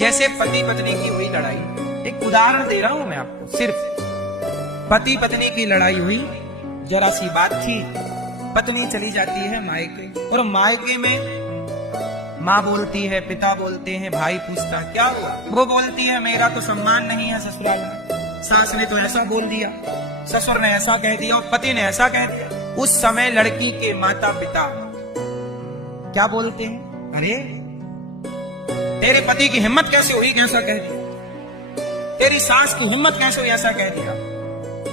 जैसे पति पत्नी की हुई लड़ाई, एक उदाहरण दे रहा हूं मैं आपको, सिर्फ पति पत्नी की लड़ाई हुई, जरा सी बात थी, पत्नी चली जाती है मायके, और मायके में माँ बोलती है, पिता बोलते हैं, भाई पूछता क्या हुआ, वो बोलती है मेरा तो सम्मान नहीं है ससुराल में, सास ने तो ऐसा बोल दिया, ससुर ने ऐसा कह दिया और पति ने ऐसा कह दिया। उस समय लड़की के माता पिता क्या बोलते हैं, अरे तेरे पति की हिम्मत कैसे हुई कि ऐसा कह दिया, तेरी सास की हिम्मत कैसे हुई ऐसा कह दिया।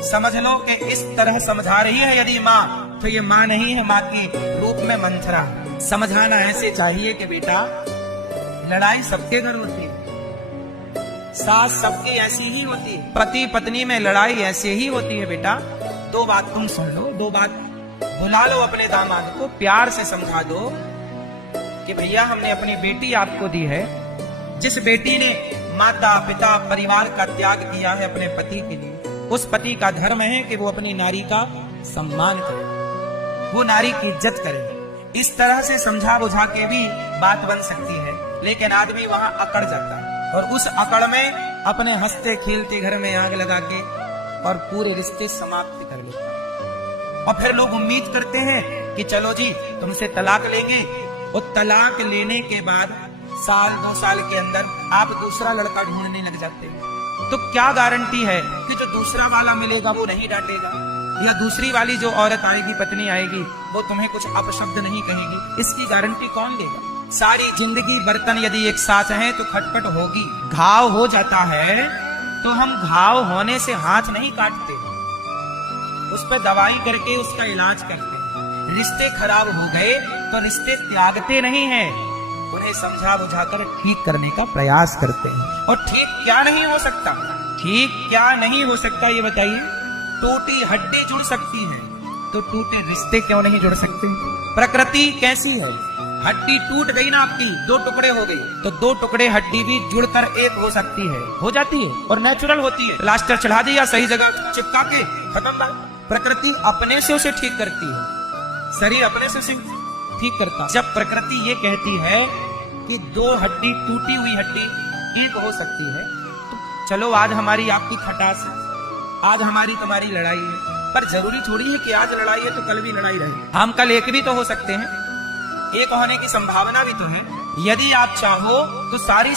समझ लो कि इस तरह समझा रही है यदि माँ, तो ये माँ नहीं है, माँ के रूप में मंथरा। समझाना ऐसे चाहिए कि बेटा लड़ाई सबके घर होती है, सास सबकी ऐसी ही होती है, पति पत्नी में लड़ाई ऐसे ही होती है बेटा। दो बात तुम सुन लो, दो बात बुला लो अपने दामाद को, प्यार से समझा दो कि भैया हमने अपनी बेटी आपको दी है, जिस बेटी ने माता पिता परिवार का त्याग किया है अपने पति के लिए, उस पति का धर्म है कि वो अपनी नारी का सम्मान करे, वो नारी की इज्जत करे। इस तरह से समझा बुझा के भी बात बन सकती है, लेकिन आदमी वहां अकड़ जाता है और उस अकड़ में अपने हंसते खेलते घर में आग लगा के और पूरे रिश्ते समाप्त कर लेता है। और फिर लोग उम्मीद करते हैं कि चलो जी तुमसे तलाक लेंगे, और तलाक लेने के बाद साल 2 साल के अंदर आप दूसरा लड़का ढूंढने लग जाते हैं। तो क्या गारंटी है कि जो दूसरा वाला मिलेगा वो नहीं डांटेगा, या दूसरी वाली जो औरत आएगी, पत्नी आएगी, वो तुम्हें कुछ अपशब्द नहीं कहेगी? इसकी गारंटी कौन देगा? सारी जिंदगी बर्तन यदि एक साथ हैं तो खटपट होगी, घाव हो जाता है तो हम घाव होने से हाथ नहीं काटते, उस पर दवाई करके उसका इलाज करते हैं। रिश्ते खराब हो गए तो रिश्ते त्यागते नहीं हैं, उन्हें समझा बुझाकर ठीक करने का प्रयास करते हैं। और ठीक क्या नहीं हो सकता, ठीक क्या नहीं हो सकता ये बताइए? टूटी हड्डी जुड़ सकती है तो टूटे रिश्ते क्यों नहीं जुड़ सकते? प्रकृति कैसी है, हड्डी टूट गई ना आपकी, 2 टुकड़े हो गई, तो 2 टुकड़े हड्डी भी जुड़कर एक हो सकती है, हो जाती है और नेचुरल होती है। प्लास्टर चढ़ा दिया सही जगह चिपका के, खत्म बात। प्रकृति अपने से उसे ठीक करती है, शरीर अपने से ठीक करता। जब प्रकृति ये कहती है कि 2 हड्डी, टूटी हुई हड्डी एक हो सकती है, तो चलो आज हमारी आपकी खटास है, आज हमारी तुम्हारी लड़ाई है, पर जरूरी थोड़ी है कि आज लड़ाई है तो कल भी लड़ाई रहे। हम कल एक भी तो हो सकते हैं, एक होने की संभावना भी तो है। यदि आप चाहो तो सारी